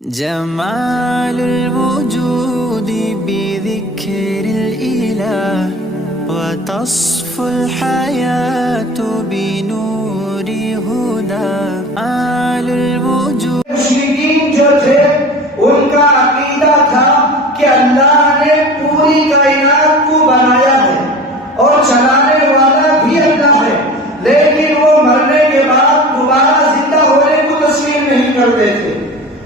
جمال الوجود بذكر الإله وتصفو الحياة بنور هدى آل الوجود. مشرکین جو تھے ان کا عقیدہ تھا کہ اللہ نے پوری کائنات کو بنایا ہے اور چلانے والا بھی اللہ ہے، لیکن وہ مرنے کے بعد دوبارہ زندہ ہونے کو تسلیم نہیں کرتے تھے.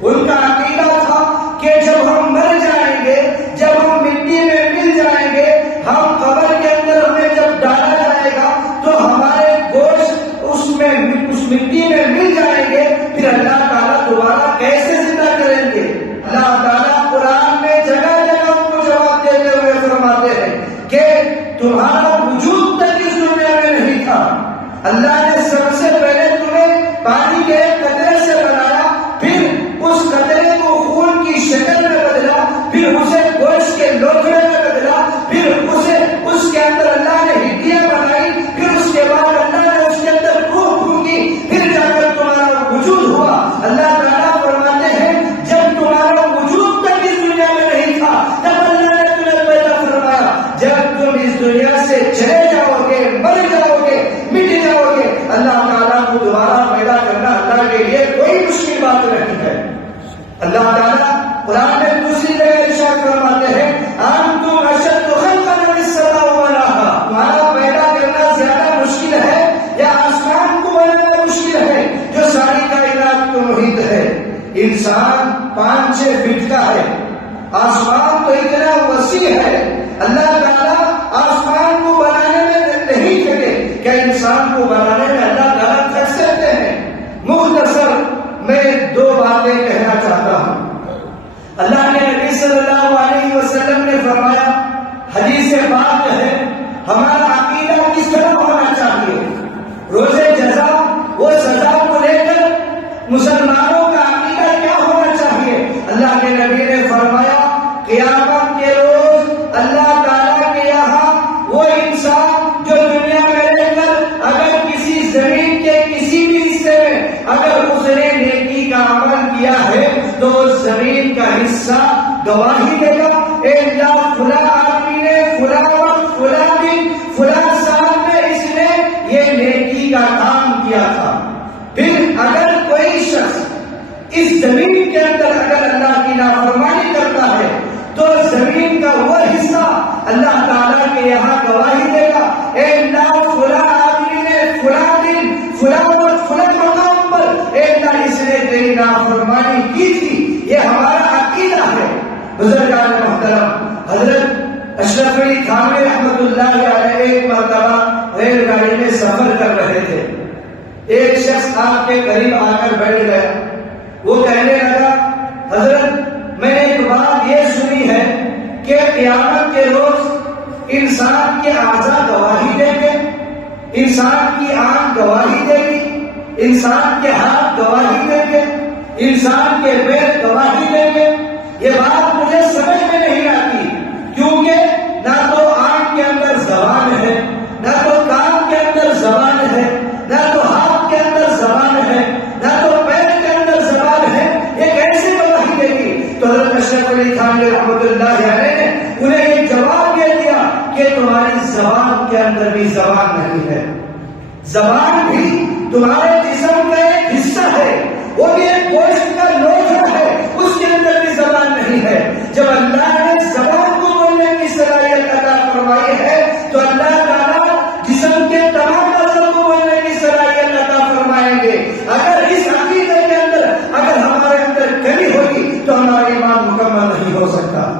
ان کا عقیدہ تھا کہ جب ہم مر جائیں گے، جب ہم مٹی میں مل جائیں گے، ہم قبر کے اندر ہمیں جب ڈالا جائے گا تو ہمارے گوشت اس مٹی میں مل جائیں گے، پھر اللہ تعالیٰ دوبارہ کیسے زندہ کریں گے؟ اللہ تعالیٰ قرآن میں جگہ جگہ ان کو جواب دیتے ہوئے فرماتے ہیں کہ تمہارا وجود تک اس دنیا میں نہیں تھا. اللہ نے سب سے پہلے تمہیں پانی کے ایک قطرے سے بنایا، پھر اس قطرے کو خون کی شکل میں بدلا، پھر اسے گوشت کے لوتھڑے میں بدلا، پھر اسے اس کے اندر اللہ نے ہڈیاں بنائی، پھر اس کے بعد اللہ نے اس کے اندر روح پھونکی، پھر جا کر تمہارا وجود ہوا. اللہ تعالیٰ فرماتے ہیں جب تمہارا وجود تک اس دنیا میں نہیں تھا تب اللہ نے تمہیں پیدا فرمایا. جب تم اس دنیا سے چلے جاؤ گے، مر جاؤ گے، مٹ جاؤ گے، اللہ تعالیٰ کو دوبارہ پیدا کرنا اللہ کے لیے کوئی مشکل بات نہیں ہے. اللہ تعالیٰ قرآن میں دوسری جگہ ارشاد فرماتے ہیں انتم اشد خلقا من السماء بناها. تمہارا پیدا کرنا زیادہ مشکل ہے یا آسمان کو بنانا مشکل ہے جو ساری کائنات کو محیط ہے؟ انسان 5-6 فٹ کا ہے، آسمان تو اتنا وسیع ہے. اللہ تعالیٰ آسمان کو بنانے میں نہیں تھکے، کیا انسان کو بنانے میں اللہ تعالیٰ تھک سکتے ہیں؟ مختصر میں 2 باتیں کہنا چاہتا ہوں. اللہ کے نبی صلی اللہ علیہ وسلم نے فرمایا، حدیث پاک ہے، ہمارا عقیدہ کس طرح ہونا چاہیے. روز جزا وہ سزا کو لے کر مسلمانوں کا عقیدہ کیا ہونا چاہیے؟ اللہ کے نبی نے فرمایا قیامت کے روز اللہ تعالیٰ کے یہاں وہ انسان جو دنیا میں رہ کر اگر کسی زمین کے کسی بھی حصے میں اگر اس نے نیکی کا عمل کیا ہے تو زمین کا حصہ گواہی دے گا، اے اللہ فلاں آدمی نے فلاں وقت فلاں دن فلاں سال میں اس نے یہ نیکی کا کام کیا تھا. پھر اگر کوئی شخص اس زمین کے اندر اگر اللہ کی نافرمانی کرتا ہے تو زمین کا وہ حصہ اللہ تعالیٰ کے یہاں گواہی دے گا، اے اللہ فلاں آدمی نے فلاں دن فلاں وقت فلاں مقام پر اے اللہ اس نے تیری نافرمانی کی تھی. یہ ہمارا عقیدہ ہے. بزرگان محترم، حضرت اشرف علی تھانوی رحمۃ اللہ علیہ ایک مرتبہ ریل گاڑی میں سفر کر رہے تھے. ایک شخص آپ کے قریب آ کر بیٹھ گیا. وہ کہنے لگا حضرت میں نے ایک بات یہ سنی ہے کہ قیامت کے روز انسان کے اعضاء گواہی دیں گے، انسان کی آنکھ گواہی دے گی، انسان کے ہاتھ گواہی دیں گے، انسان کے پیر گواہی دیں گے. یہ بات مجھے سمجھ میں نہیں آتی کیونکہ نہ تو آنکھ کے اندر زبان ہے، نہ تو کان کے اندر زبان ہے، نہ تو ہاتھ کے اندر زبان ہے، نہ تو پیر کے اندر زبان ہے. یہ کیسے گواہی دے گی؟ تو حضرت اشرف علی تھانوی رحمۃ اللہ علیہ نے انہیں یہ جواب دے دیا کہ تمہاری زبان کے اندر بھی زبان نہیں ہے. زبان بھی تمہارے جسم کا ایک حصہ ہے، وہ بھی ایک گوشت کا لوتھڑا ہے، اس کے اندر بھی زبان نہیں ہے. جب اللہ نے زبان کو بولنے کی صلاحیت عطا فرمائی ہے تو اللہ تعالیٰ جسم کے تمام اعضاء کو بولنے کی صلاحیت عطا فرمائیں گے. اگر اس عقیدے کے اندر اگر ہمارے اندر کمی ہوگی تو ہمارا ایمان مکمل نہیں ہو سکتا.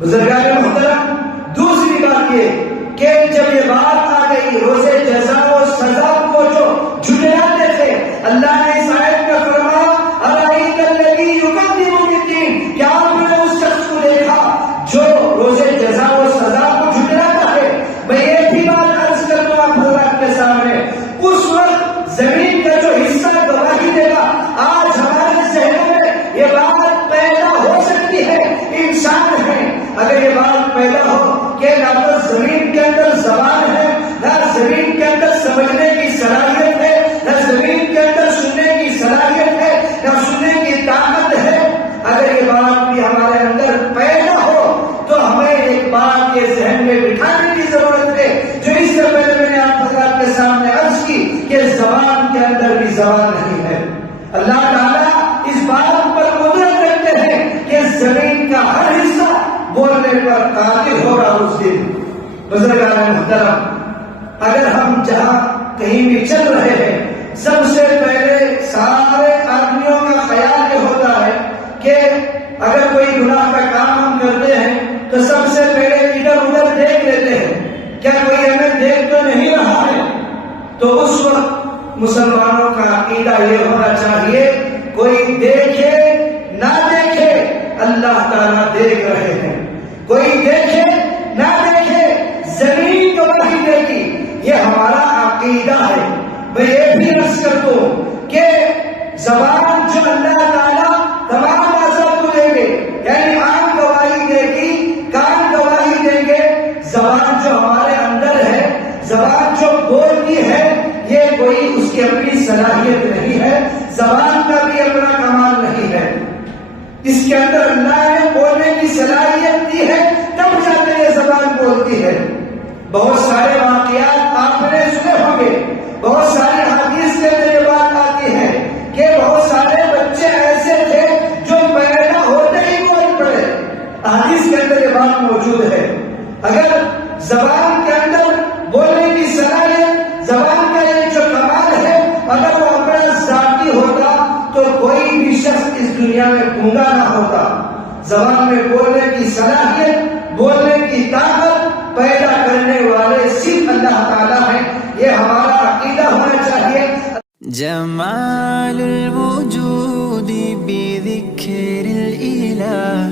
بزرگان محترم، دوسری بات یہ کہ جب یہ بات آ گئی روزے جزا و سزا کو جو جھٹلاتے تھے، اللہ نے اس آیت میں فرمایا ارائیت الذی یکذب بالدین. کیا آپ نے اس شخص کو دیکھا جو روزے جزا و سزا کو جھٹلاتا ہے؟ میں یہ بھی بات عرض کر دوں آپ حضرات کے سامنے، اس وقت زمین کا جو حصہ گواہی دے گا. آج ہمارے ذہنوں میں یہ بات پیدا ہو سکتی ہے، انسان ہے، اگر یہ بات پیدا ہو کہ نہ تو زمین کے اندر زبان ہے، نہ زمین کے اندر سمجھنے کی صلاحیت ہے، نہ زمین کے اندر سننے کی صلاحیت ہے، نہ سننے کی طاقت ہے، پر قادر ہوگا اس دن۔ بزرگان محترم، اگر ہم جہاں کہیں بھی چل رہے ہیں، سب سے پہلے سارے آدمیوں کا خیال یہ ہوتا ہے کہ اگر کوئی گناہ کا کام ہم کرتے ہیں تو سب سے پہلے ادھر ادھر دیکھ لیتے ہیں، کیا کوئی ہمیں دیکھ تو نہیں رہا ہے؟ تو اس وقت مسلمانوں کا عقیدہ یہ ہونا چاہیے، کوئی دیکھے نہ دیکھے اللہ تعالیٰ دیکھ رہے ہیں، کوئی دیکھے نہ دیکھے زمین گواہی دے گی، یہ ہمارا عقیدہ ہے۔ میں یہ بھی عرض کر دوں کہ زبان جو اللہ تعالیٰ تمام اعضاء کو دیں گے، یعنی آنکھ گواہی دے گی، کان گواہی دیں گے، زبان جو ہمارے اندر ہے، زبان جو بولتی ہے، یہ کوئی اس کی اپنی صلاحیت نہیں ہے، زبان کا بھی اپنا کمال نہیں ہے، اس کے اندر اللہ نے بولنے کی صلاحیت دی ہے، تب جا کر یہ زبان بولتی ہے۔ بہت سارے واقعات آپ نے سنے ہوں گے، بہت سارے حدیث کے اندر یہ بات آتی ہے کہ بہت سارے بچے ایسے تھے جو پیدا ہوتے ہی بول پڑے، حدیث کے اندر یہ بات موجود ہے۔ اگر زبان کے اندر بولنے کی صلاحیت، زبان کا یہ جو کمال ہے، اگر وہ اپنا ذاتی ہوتا تو کوئی بھی شخص اس دنیا میں گونگا نہ ہوتا۔ زبان میں بولنے کی صلاحیت، بولنے کی طاقت پیدا کرنے والے صرف اللہ تعالیٰ ہیں، یہ ہمارا عقیدہ ہونا چاہیے۔ جمال الوجود بذکر الإلہ